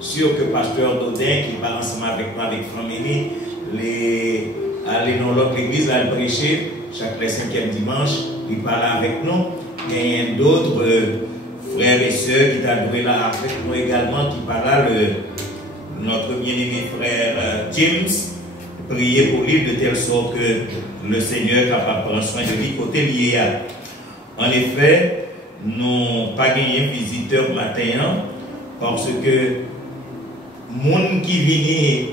sûr que pasteur Dodin, qui parle ensemble avec moi, avec famille, aller dans l'autre église, à prêcher, chaque 5e dimanche, il parle avec nous. Et il y a d'autres frères et sœurs qui sont là avec nous également, qui parlent là, notre bien-aimé frère James, prier pour lui de telle sorte que le Seigneur est capable de prendre soin de lui côté lié. En effet, nous n'avons pas gagné visiteur matin parce que les gens qui viennent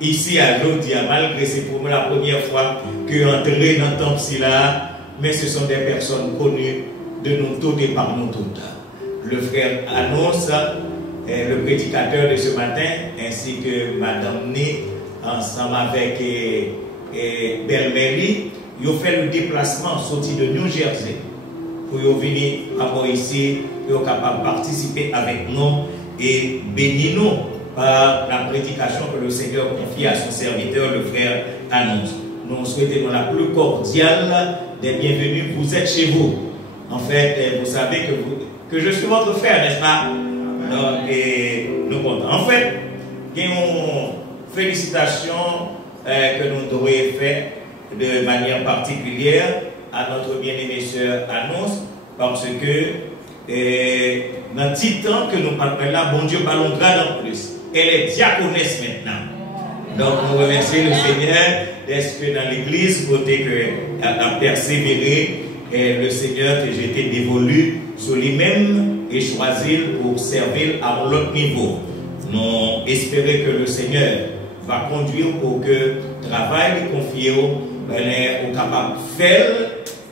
ici à Jodi, malgré c'est pour la première fois que entrer dans le temple là, mais ce sont des personnes connues de nous tous et par nous toutes. Le frère annonce, le prédicateur de ce matin, ainsi que Madame Né, ensemble avec Belle-Mary, ils ont fait le déplacement sorti de New Jersey pour venir avoir ici, pour être capable de participer avec nous et bénir nous par la prédication que le Seigneur confie à son serviteur, le frère annonce. Nous souhaitons la plus cordiale des bienvenus. Vous êtes chez vous. En fait, vous savez que je suis votre frère, n'est-ce pas? Donc, et nous comptons. En fait, il y a une félicitation que nous devons faire de manière particulière à notre bien-aimée sœur Annonce, parce que dans le petit temps que nous parlons là, bon Dieu, parlons grade en plus. Elle est diaconesse maintenant. Donc, nous remercions le Seigneur d'être que dans l'église, côté qu'elle a persévéré, et le Seigneur que j'ai été dévolu sur lui-même et choisi pour servir à l'autre niveau. Nous espérons que le Seigneur va conduire pour que le travail confié on est capable de faire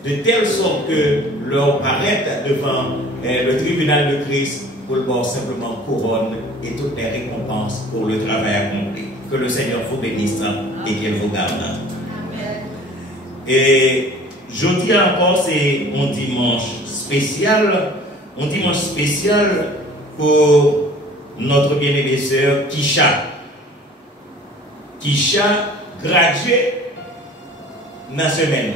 de telle sorte que leur paraître devant le tribunal de Christ pour le voir simplement couronne et toutes les récompenses pour le travail accompli. Que le Seigneur vous bénisse et qu'il vous garde. Amen. Et jeudi encore, c'est un dimanche spécial pour notre bien-aimée sœur Kisha. Kisha graduée dans la semaine.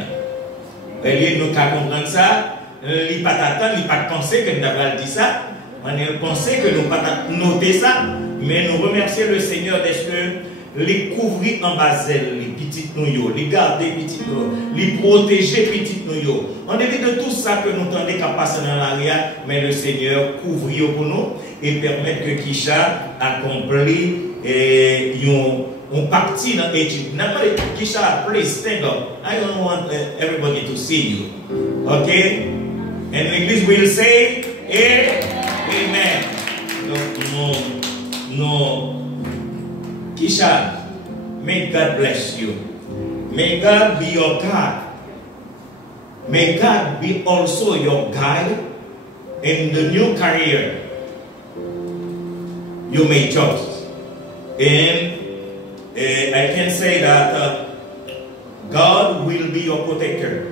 Elle nous a compris ça. Il n'a pas pensé que nous avons dit ça. On a pensé que nous n'avons pas noté ça. Mais nous remercions le Seigneur d'être que les couvrir en basel, les petites nouilles, les garder petites nouilles, les protéger petites nouilles. On évite de tout ça que nous tendons qu'à passer dans l'arrière, mais le Seigneur couvre pour nous et permet que Kisha accomplisse on partit dans l'étude. Kisha, please stand up. I don't want everybody to see you. Okay? And the English will say, Amen. No. Kisha, may God bless you. May God be your God. May God be also your guide in the new career you may choose. And I can say that God will be your protector.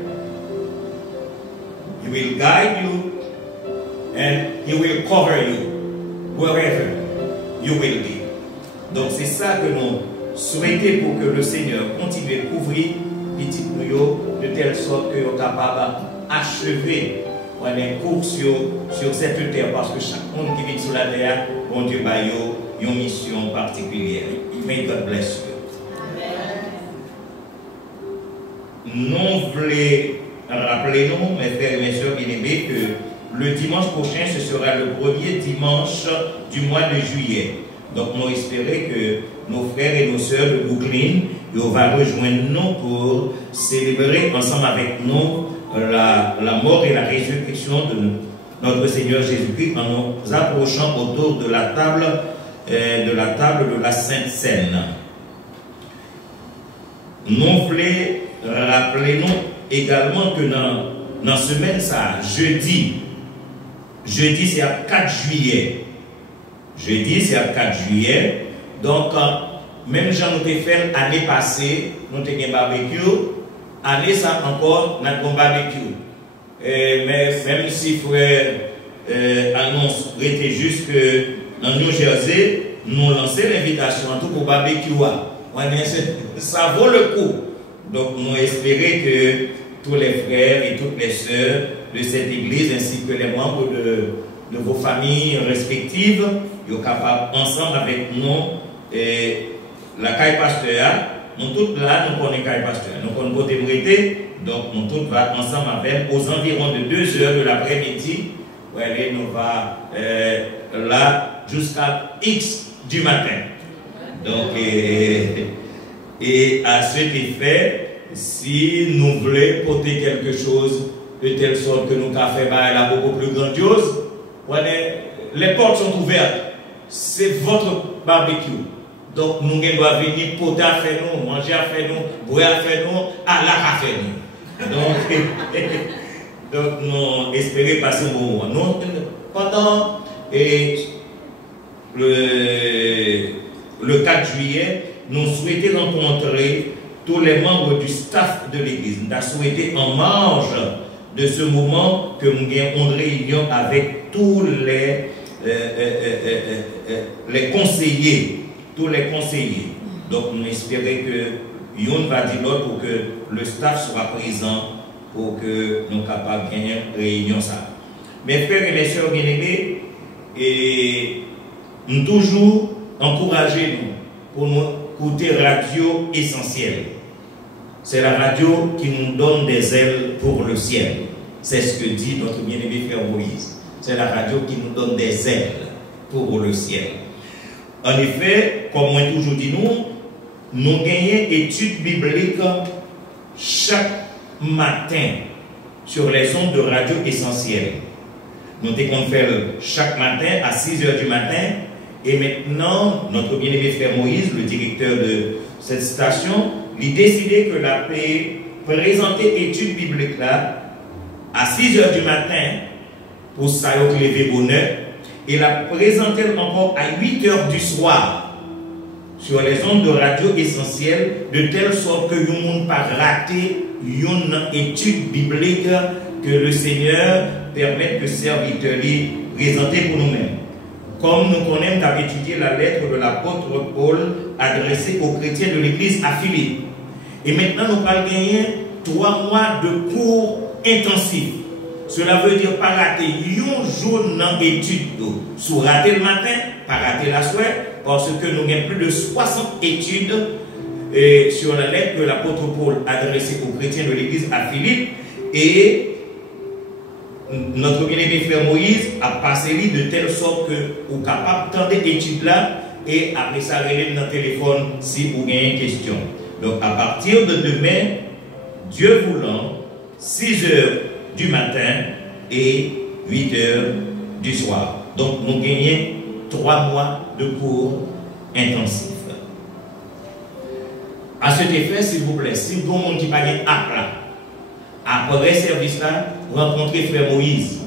He will guide you and He will cover you wherever you will be. Donc c'est ça que nous souhaitons pour que le Seigneur continue à couvrir petit nous de telle sorte que nous sommes capables d'achever une course sur cette terre, parce que chaque monde qui vit sur la terre, bon Dieu a une mission particulière. May God bless you. Nous voulons rappeler, nous, mes frères et mes soeurs bien-aimés, que le dimanche prochain, ce sera le premier dimanche du mois de juillet. Donc, nous espérons que nos frères et nos sœurs de Brooklyn vont rejoindre nous pour célébrer ensemble avec nous la mort et la résurrection de notre Seigneur Jésus-Christ en nous approchant autour de la table de la Sainte Seine. Nous voulons rappeler nous également que dans la semaine, ça, jeudi c'est à 4 juillet. Jeudi, c'est à 4 juillet. Donc, même si nous avons fait l'année passée, nous avons fait un barbecue. Année, ça encore, nous avons un barbecue. Mais même si frère annonce, était juste que dans New Jersey, nous lançons l'invitation en tout pour barbecue. Ça vaut le coup. Donc, nous espérons que tous les frères et toutes les sœurs de cette église, ainsi que les membres de vos familles respectives, vous êtes capables ensemble avec nous, la caille pasteur, nous tous là, nous connaissons caille pasteur, nous connaissons côté Brété, donc nous tous va ensemble avec aux environs de 2 heures de l'après-midi, nous va là jusqu'à X du matin. Donc, et à cet effet, si nous voulons porter quelque chose de telle sorte que nous avons fait là beaucoup plus grandiose, les portes sont ouvertes. C'est votre barbecue. Donc nous devons venir porter à faire nous, manger à faire nous, boire à faire nous, à la à faire nous. Donc nous espérons passer un bon moment. Pendant le 4 juillet, nous souhaitons rencontrer tous les membres du staff de l'Église. Nous avons souhaité en marge de ce moment que nous ayons une réunion avec tous les conseillers. Tous les conseillers. Donc nous espérons que Yon va dire l'autre pour que le staff soit présent pour que nous soyons capables de gagner une réunion. Ça. Mes frères et mes sœurs bien-aimés, nous toujours encourager nous pour nous écouter Radio Essentielle. C'est la radio qui nous donne des ailes pour le ciel. C'est ce que dit notre bien-aimé frère Moïse. C'est la radio qui nous donne des ailes pour le ciel. En effet, comme moi toujours dit nous gagnons études bibliques chaque matin sur les ondes de Radio Essentielle. Nous devons faire chaque matin à 6 h du matin. Et maintenant, notre bien-aimé frère Moïse, le directeur de cette station, il a décidé que la paix présenter études bibliques là à 6 h du matin pour ça y lever bonheur et la présenter encore à 8 h du soir sur les ondes de Radio Essentielle de telle sorte que nous ne pouvons pas rater une étude biblique que le Seigneur permette que serviteurs présenter pour nous-mêmes. Comme nous connaissons d'avoir étudié la lettre de l'apôtre Paul adressée aux chrétiens de l'église à Philippe. Et maintenant, nous allons gagner 3 mois de cours intensifs. Cela veut dire pas rater un jour dans l'étude. Soit rater le matin, pas rater la soirée, parce que nous avons plus de 60 études sur la lettre que l'apôtre Paul adressée aux chrétiens de l'église à Philippe. Et notre bien-aimé frère Moïse a passé de telle sorte que vous êtes capable de tenter l'étude là et après ça, relève dans le téléphone si vous avez une question. Donc à partir de demain, Dieu voulant, 6 h du matin et 8 h du soir. Donc nous gagnons 3 mois de cours intensifs. À cet effet, s'il vous plaît, si vous avez qui pas après service là, rencontrez frère Moïse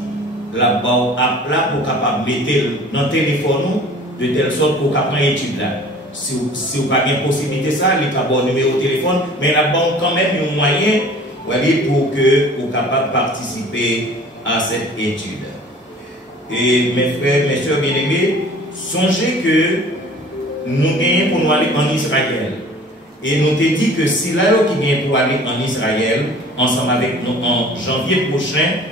là-bas à plat pour capable mettre dans le téléphone de telle sorte pour capable prendre étude là. Si vous n'avez pas de possibilité ça, il y a un numéro de téléphone, mais là-bas quand même un moyen pour que vous capable de participer à cette étude. Et mes frères, mes soeurs bien-aimés, songez que nous gagnons pour nous aller en Israël. Et nous te dit que si là qui vient pour aller en Israël, ensemble avec nous en janvier prochain,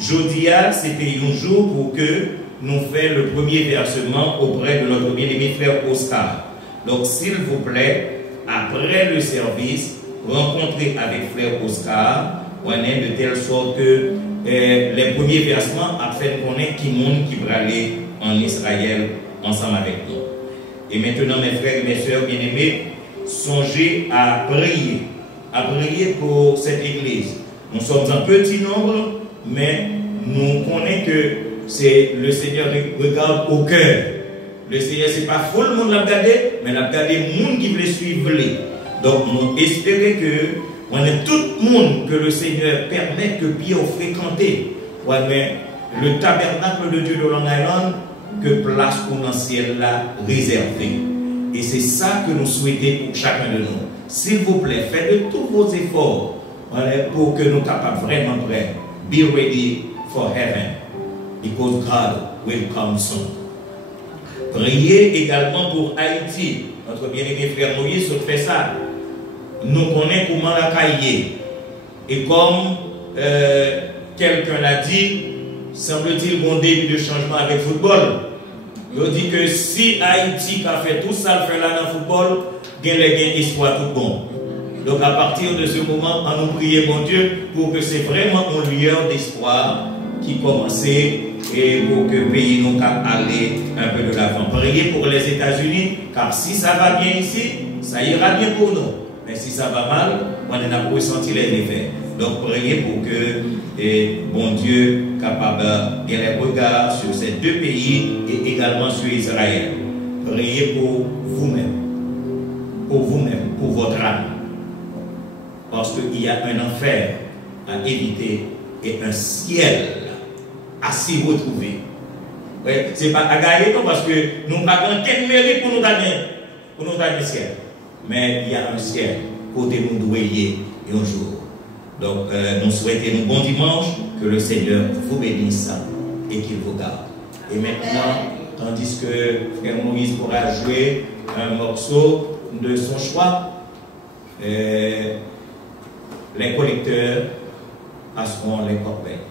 Jodia, c'était un jour pour que nous fassions le premier versement auprès de notre bien-aimé frère Oscar. Donc, s'il vous plaît, après le service, rencontrez avec frère Oscar, on est de telle sorte que les premiers versements, après qu'on ait qui monde qui va aller en Israël ensemble avec nous. Et maintenant, mes frères et mes soeurs bien-aimés, songez à prier pour cette église. Nous sommes un petit nombre, mais nous connaissons que c'est le Seigneur qui regarde au cœur. Le Seigneur, ce n'est pas fou le monde l'a regardé, mais l'a regardé le monde qui veut suivre. Donc nous espérons que on est tout le monde que le Seigneur permet que Pierre fréquenter. Ouais, mais le tabernacle de Dieu de Long Island, que place pour le ciel là réservé. Et c'est ça que nous souhaitons pour chacun de nous. S'il vous plaît, faites de tous vos efforts pour que nous soyons vraiment prêts. Be ready for heaven, because God will come soon. Priez également pour Haïti. Notre bien-aimé frère Moïse fait ça. Nous connaissons comment la cahier. Et comme quelqu'un l'a dit, semble-t-il, bon début de changement avec le football. Il dit que si Haïti a fait tout ça, le fait là dans le football, il y a espoir tout bon. Donc à partir de ce moment, on nous prie, mon Dieu, pour que c'est vraiment une lueur d'espoir qui commençait et pour que le pays nous aller un peu de l'avant. Priez pour les États-Unis, car si ça va bien ici, ça ira bien pour nous. Mais si ça va mal, on a ressenti les effets. Donc priez pour que bon Dieu capable de les regards sur ces deux pays et également sur Israël. Priez pour vous-même, pour votre âme. Parce qu'il y a un enfer à éviter et un ciel à s'y retrouver. Ouais, ce n'est pas à gagner, non, parce que nous n'avons aucun mérite pour nous gagner le ciel. Mais il y a un ciel côté nous doyer un jour. Donc, nous souhaitons un bon dimanche, que le Seigneur vous bénisse et qu'il vous garde. Et maintenant, tandis que Frère Moïse pourra jouer un morceau de son choix, les collecteurs passeront les corbeilles.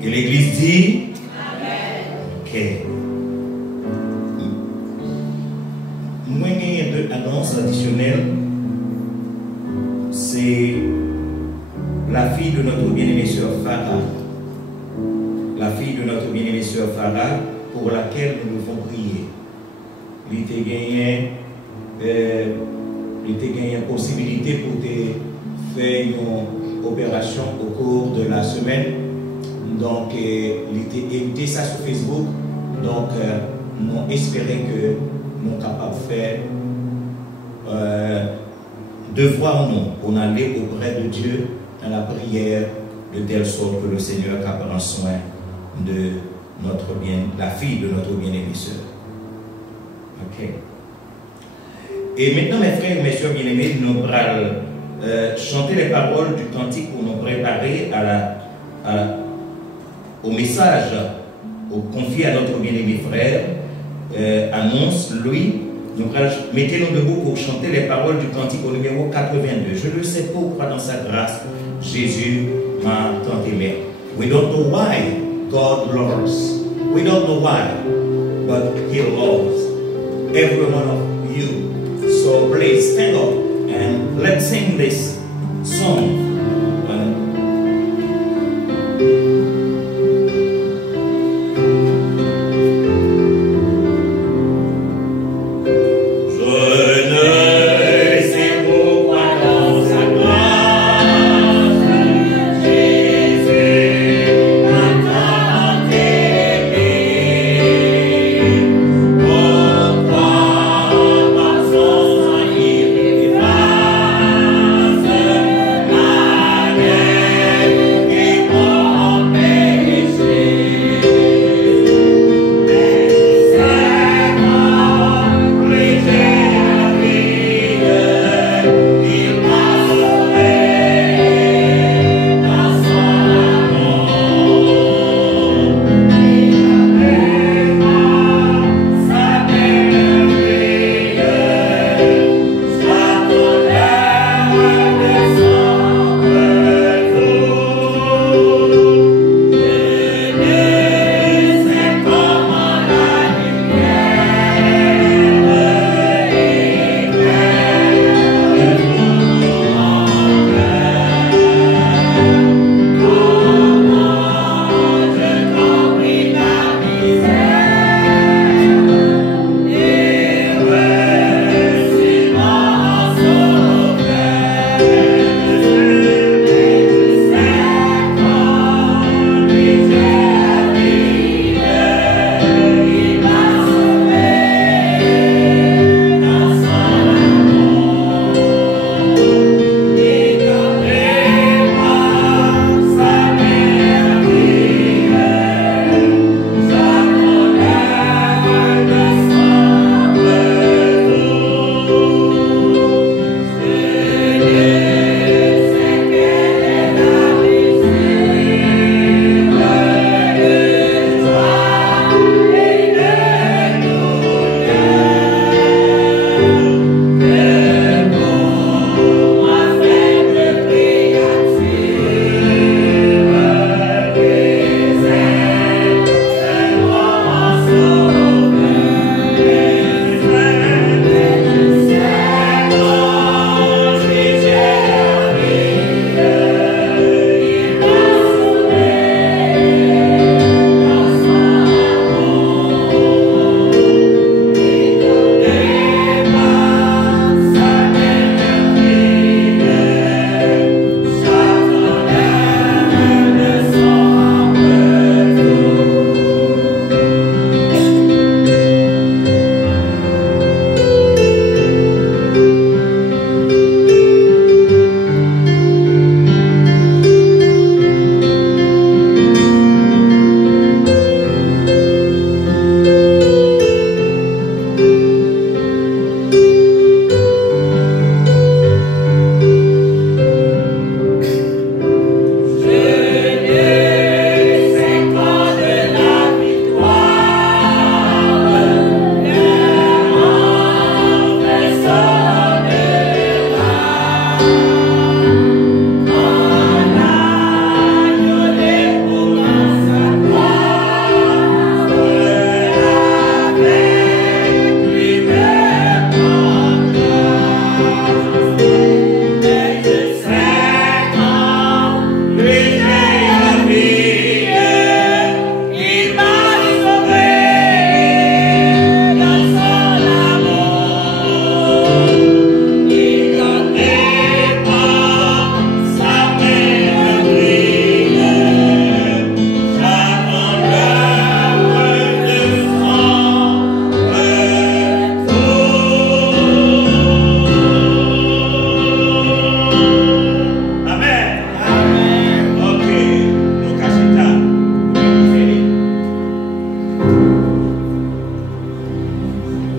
Et l'Église dit que moi, il y a une annonce additionnelle. C'est la fille de notre bien-aimée sœur Farah. La fille de notre bien-aimée sœur Farah, pour laquelle nous devons prier. Il était gagné une possibilité pour te faire une opération au cours de la semaine. Donc, il était ça sur Facebook. Donc, nous espérons que nous sommes capables de faire devoir nous pour aller auprès de Dieu dans la prière de telle sorte que le Seigneur prend soin de notre bien, la fille de notre bien-aimée sœur. Ok. Et maintenant, mes frères et mes sœurs bien-aimés, nous allons chanter les paroles du cantique pour nous préparer au message confié à notre bien-aimé frère. Annonce, lui, nous mettez-nous debout pour chanter les paroles du cantique au numéro 82. Je ne sais pas pourquoi dans sa grâce, Jésus m'a tant aimé. We don't know why God loves. We don't know why, but He loves every one of you. So please stand up and let's sing this song. Ah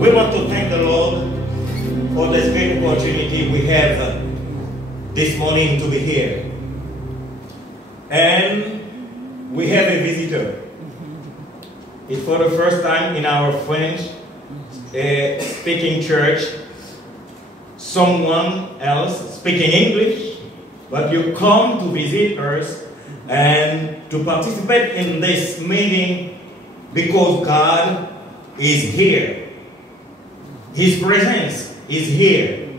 We want to thank the Lord for this great opportunity we have this morning to be here. And we have a visitor. It's for the first time in our French speaking church. Someone else speaking English, but you come to visit us and to participate in this meeting because God is here. His presence is here.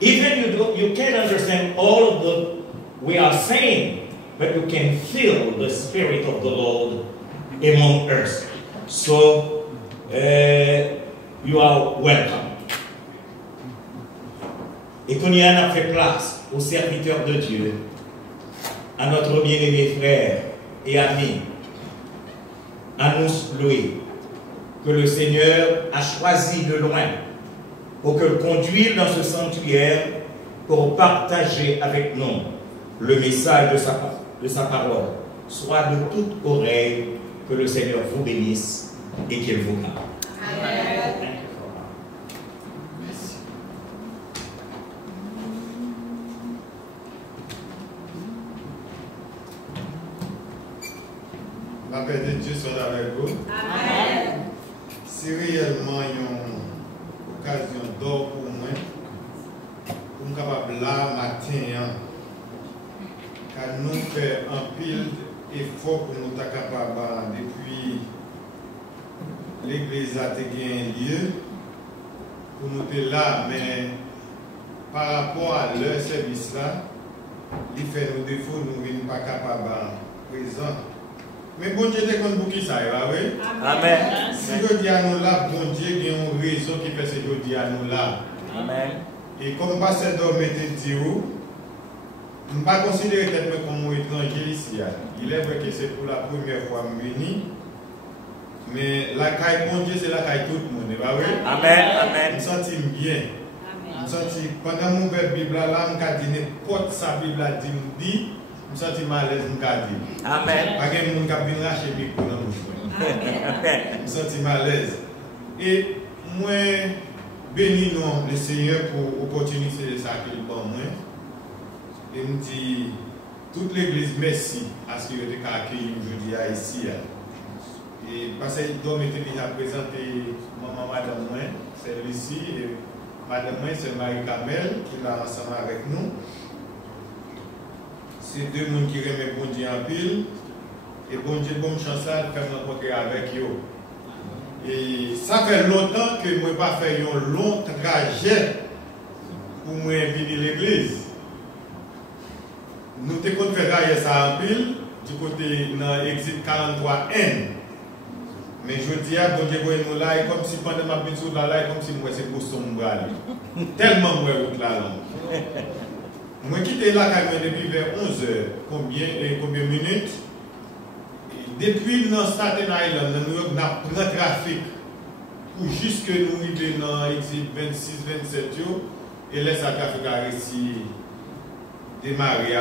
Even you can't understand all of what we are saying, but you can feel the Spirit of the Lord among us. So, you are welcome. Et qu'on y a fait place aux serviteurs de Dieu, à notre bien-aimé frère et ami, à nous louer, que le Seigneur a choisi de loin pour que le conduire dans ce sanctuaire pour partager avec nous le message de sa parole. Soit de toute oreille, que le Seigneur vous bénisse et qu'il vous garde. Amen. Merci. La paix de Dieu soit avec vous. Amen. Si réellement il y a une occasion d'or pour moi, pour nous capable là matin, car nous faisons un pile effort pour nous être capables depuis l'église a gagné lieu pour nous être là, mais par rapport à leur service là, il fait nos défauts, nous ne sommes pas capables présents. Mais bon Dieu te compte pour qui ça va, oui? Amen. Si je dis à nous là, bon Dieu, il y a une raison qui fait ce que je dis à nous là. Amen. Et comme pasteur Dom était dit, je ne vais pas considérer peut-être comme un étranger ici. Il est vrai que c'est pour la première fois que je viens. Mais la caille bon Dieu, c'est la caille tout le monde, pas vrai? Amen. Amen. Je me sens bien. Je me sens pendant mon Bible là, je me dis n'importe sa Bible dit. Je me sens mal à l'aise, je me dis. Amen. Pas que mon cap vient lâcher le micro dans mon bouche. Je me sens mal à l'aise. Et moi, bénis nous le Seigneur pour l'opportunité de ça qu'il donne moi. Et me dit toute l'église merci à ce qu'il ait accueilli aujourd'hui ici. Et parce qu'il doit m'être déjà présenté maman madame moi, c'est Lucie et madame moi c'est Marie-Camille qui est là ensemble avec nous. C'est deux personnes qui remettent bon Dieu en pile. Et bon Dieu, bonne chance là, de faire rencontrer avec eux. Et ça fait longtemps que je n'ai pas fait un long trajet pour moi venir à l'église. Nous avons fait ça en pile, du côté dans l'exit 43N. Mais je dis à bon Dieu, nous là, comme si pendant ma vie sur là, comme si moi c'est pour son bras. Tellement moi route là. Moi quitté là depuis vers 11h, combien minutes? Et depuis dans Staten Island, nous avons pris le trafic pour jusque nous arriver dans l'exit 26-27 et laisser le trafic arrêter démarrer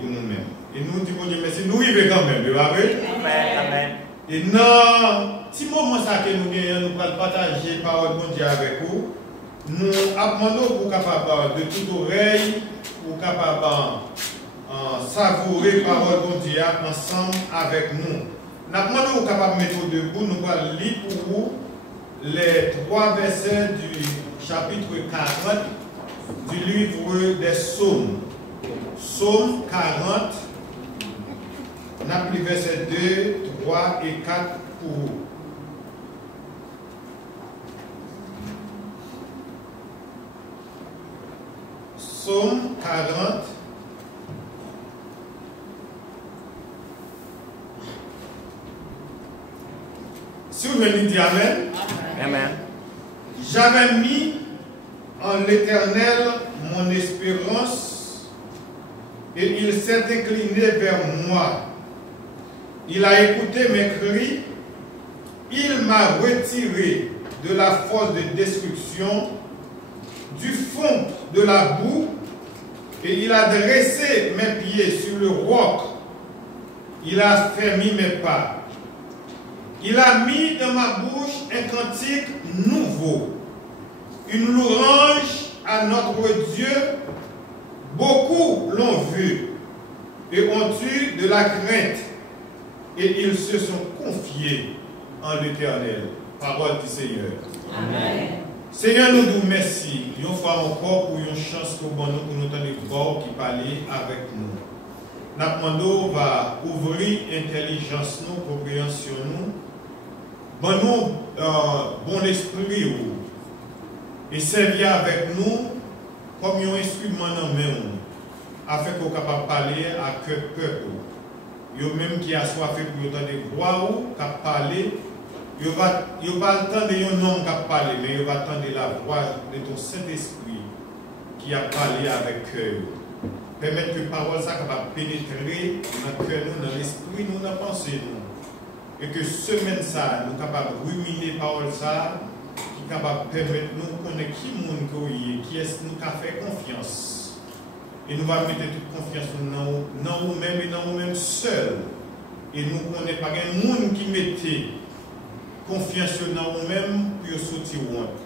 pour nous-mêmes. Et nous disons Dieu merci, nous arrivons quand même, vous voyez? Amen. Amen. Et non, si moment ça que nous gagnons, nous allons partager la parole de Dieu avec vous, nous demandons pour capable de toute oreille, pour capable savourer la parole de Dieu ensemble avec nous. Nous demandons pour capable mettre debout, nous allons lire pour vous les 3 versets du chapitre 40 du livre des Psaumes. Psaume 40, on a pris versets 2, 3 et 4 pour vous. Psaume 40. Si vous venez dire Amen. Amen. J'avais mis en l'Éternel mon espérance et il s'est incliné vers moi. Il a écouté mes cris, il m'a retiré de la fosse de destruction, du fond de la boue, et il a dressé mes pieds sur le roc. Il a fermé mes pas. Il a mis dans ma bouche un cantique nouveau, une louange à notre Dieu. Beaucoup l'ont vu et ont eu de la crainte, et ils se sont confiés en l'Éternel. Parole du Seigneur. Amen. Seigneur, nous vous remercions une fois encore pour une chance que bon nous pour nous donner qui parler avec nous. Nous demandons va ouvrir l'intelligence, nous, compréhension nous, bon nous, bon esprit et servir avec nous comme un instrument dans main afin qu'on soit capable de parler à cœur peuple. Yo même qui a soif pour entendre des voix ou qui parler, yo va attendre un homme qui parler, mais yo va attendre la voix de ton Saint-Esprit qui a parlé avec cœur. Permettre que la parole soit capable de pénétrer dans le cœur, dans l'esprit, dans la pensée. Et que semaine ça, nous sommes capables de ruminer la parole ça, qui est capable de permettre nous de connaître qui est qui est-ce nous qui fait confiance. Et nous allons mettre toute confiance dans nous-mêmes et dans nous-mêmes seuls. Et nous ne connaissons pas un monde qui mettait confiance dans nous-mêmes pour sortir honte.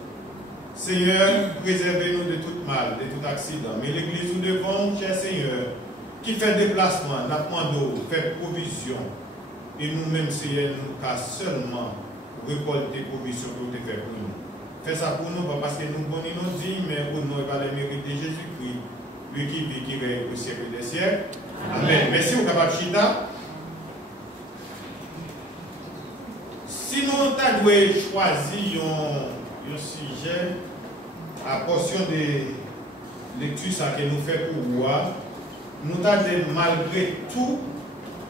Seigneur, préservez-nous de tout mal, de tout accident. Mais l'église nous devons, cher Seigneur, qui fait déplacement, nous demandons, fait provision. Et nous-mêmes, Seigneur, nous avons seulement récolté provision que vous avez fait pour nous. Fais ça pour nous, pas parce que nous nous dit, mais pour nous, par le mérite de Jésus-Christ, lui qui vit, qui règne au siècle des siècles. Amen. Merci, au capable Chita. Si nous avons choisi un sujet, à portion de lecture que nous faisons pour voir, nous avons malgré tout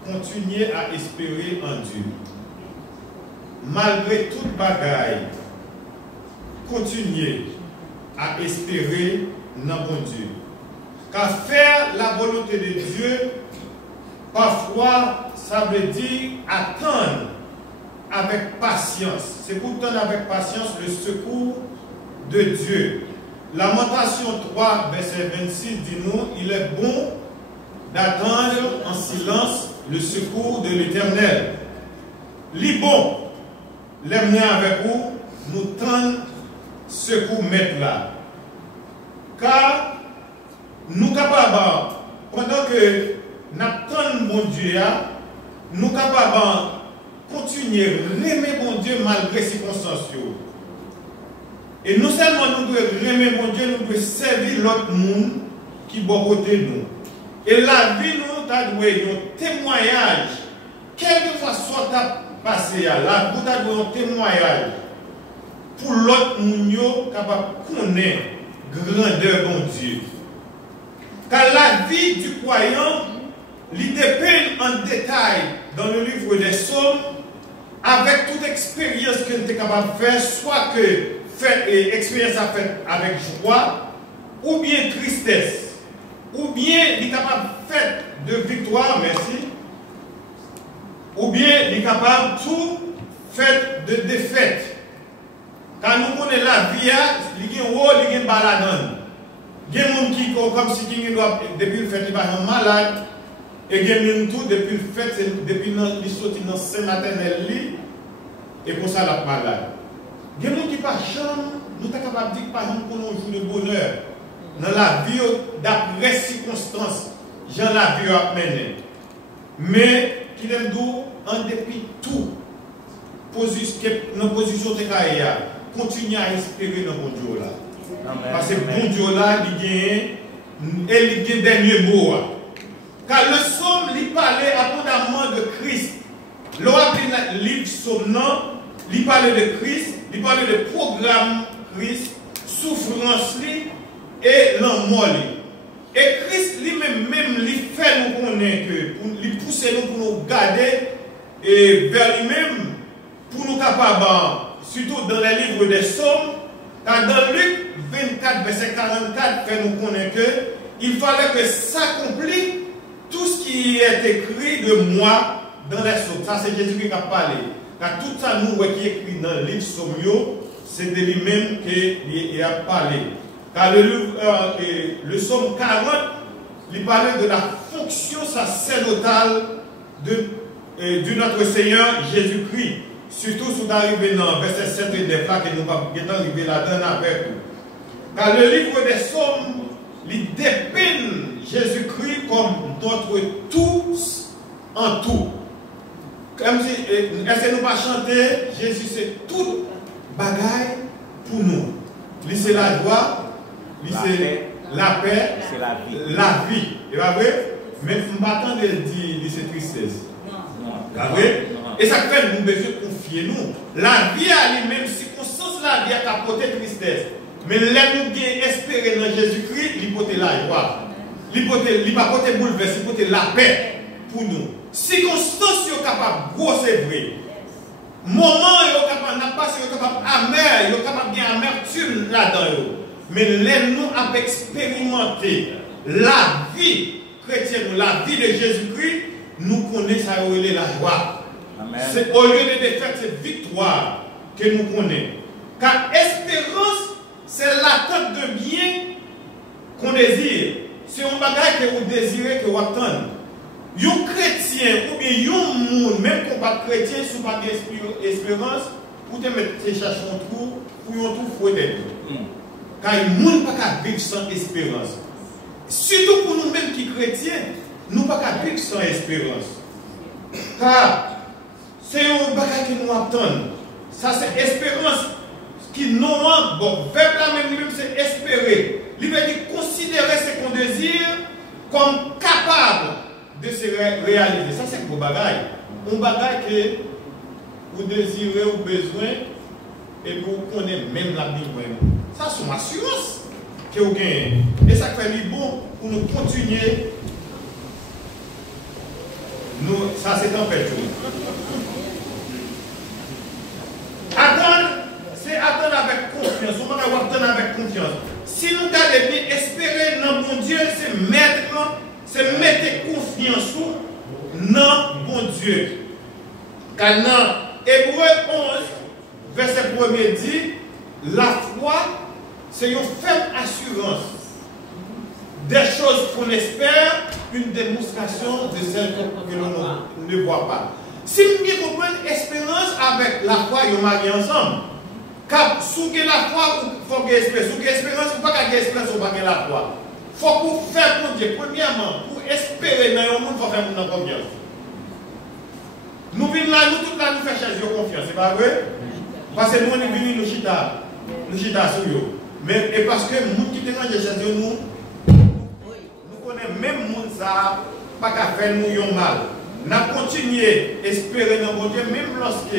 continuer à espérer en Dieu. Malgré toute bagaille, continuer à espérer dans bon Dieu. Car faire la volonté de Dieu, parfois, ça veut dire attendre avec patience. C'est pour attendre avec patience le secours de Dieu. Lamentation 3, verset 26 dit nous, il est bon d'attendre en silence le secours de l'Éternel. Li bon, l'aimant avec vous, nous tendons secours mettre là. Car nous capables, pendant que nous attendons mon Dieu, nous capables continuer à aimer mon Dieu malgré les circonstances. Et non seulement nous devons aimer mon Dieu, nous devons servir l'autre monde qui est bon côté nous. Et la vie nous a donné un témoignage, quelle que soit passé là, vous avez un témoignage pour l'autre monde capable de connaître grandeur bon Dieu. Car la vie du croyant, il dépeint en détail dans le livre des Psaumes, avec toute expérience qu'il est capable de faire, soit que expérience à faire avec joie, ou bien tristesse, ou bien il est capable de faire de victoire, merci, ou bien il est capable de tout faire de défaite. Quand nous connaissons la vie, il y a un haut, il y a un baladon. Il y a des gens qui, comme si depuis le fait, ils sont malades, et il y a des gens qui, depuis le fait, depuis qu'ils sont dans le sein maternel, et pour ça, ils sont malades. Il y a des gens qui par chambre, nous sommes capables de dire par exemple qu'on a un jour de bonheur dans la vie d'après circonstances, Jean la vie a mené. Mais qui aime d'où, en dépit tout, nos positions de carrière, continue à espérer dans mon Dieu là. Parce que bon Dieu là, il gagne dernier mot. Car le psaume, il parlait abondamment de Christ. L'autre livre psaume, il parlait de Christ, il parlait de programme Christ, souffrance et l'amour. Et Christ lui-même, il fait nous connaître, il pousse nous pour nous garder et vers lui-même, pour nous capables, surtout dans les livres des psaumes, car dans Luc 24, verset 44, fait nous connaître qu'il fallait que s'accomplisse tout ce qui est écrit de moi dans les psaumes. Ça, c'est Jésus qui a parlé. Car tout ça, nous, qui est écrit dans le livre psaume, c'est de lui-même qu'il a parlé. Car le psaume 40, il parlait de la fonction sacerdotale de notre Seigneur Jésus-Christ. surtout si vous arrivez dans verset 7 et 9 là, que nous pas arriver là-dedans avec vous. Car le livre des Psaumes, il dépeint Jésus-Christ comme notre tous en tout. Comme si, est-ce que nous pas chanter, Jésus c'est tout bagaille pour nous. C'est la joie, c'est la paix, c'est la vie. La vie. Et pas vrai? Mais je m'attends de dire c'est tristesse. Pas vrai? Et ça fait nous besoin de confier nous. La vie a les mêmes circonstances, la vie a capoté tristesse. Mais là nous bien espérer dans Jésus-Christ, il peut la joie. Il va porter bouleverser, il peut la paix pour nous. Circonstances sont capables de gros, c'est vrai. Moment, ils sont capables de passer, ils sont capables amer, ils sont capables de amertume là-dedans. Mais là nous avons expérimenté la vie chrétienne, la vie de Jésus-Christ, nous connaissons la joie. C'est au lieu de défaite, c'est victoire que nous connaissons. Car espérance, c'est l'attente de bien qu'on désire. C'est un bagage que vous désirez, que vous attendez. Un chrétien ou bien un monde, même qu'on pas chrétien, si vous n'avez pas d'espérance, vous te mettez chercher un trou, pour un trou fouetté. Car il ne peut pas vivre sans espérance. Surtout pour nous-mêmes qui sommes chrétiens, nous ne pouvons pas vivre sans espérance. Car c'est un bagage que nous attendons. Ça, c'est espérance qui nous manque. Bon, verbe là même, c'est espérer. Il veut dire considérer ce qu'on désire comme capable de se réaliser. Ça, c'est un bagage. Un bagage que vous désirez ou besoin et vous connaissez même la vie. Ça, c'est une assurance que vous gagnez. Et ça fait du bon pour nous continuer. Ça, c'est en fait tout. Attendre, c'est attendre avec confiance. On va attendre avec confiance. Si nous allons bien espérer dans bon Dieu, c'est mettre confiance dans bon Dieu. Car dans Hébreu 11, verset 1er dit, la foi, c'est une ferme assurance des choses qu'on espère, une démonstration de celles que l'on ne voit pas. Si nous comprenons l'espérance avec la foi, ils marient ensemble. Car si vous avez la foi, il faut que l'espérance. Si vous avez l'espérance, il ne faut pas que l'espérance ou pas que la foi. Il faut pour faire pour Dieu. Premièrement, pour espérer dans le monde, il faut faire pour confiance. Nous venons là, nous tous là, nous faisons chercher confiance. C'est pas vrai? Parce que nous, on est venus nous chita sur eux. Mais et parce que nous qui tenons chercher nous connaissons même monde ça, pas qu'à faire nous mal. Nous continuons à espérer dans mon Dieu, même lorsque